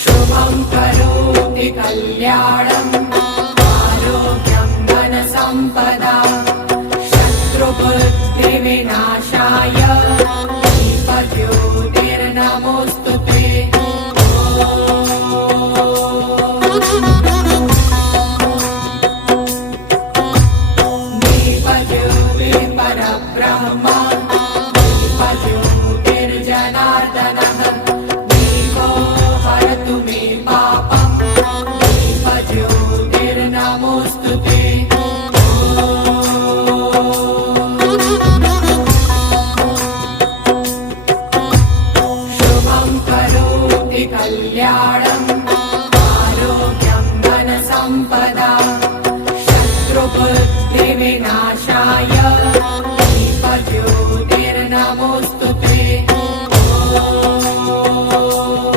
शुभं करोति कल्याणम् आरोग्यं धनसम्पदा शत्रुबुद्धिविनाशाय दीपज्योतिर्नमोऽस्तुते। दीपज्योतिः परब्रह्म दीपज्योतिर्जनार्दनः दीपो हरतु मे पापम् दीपज्योतिर्नमोऽस्तुते। शुभं करोति कल्याणम्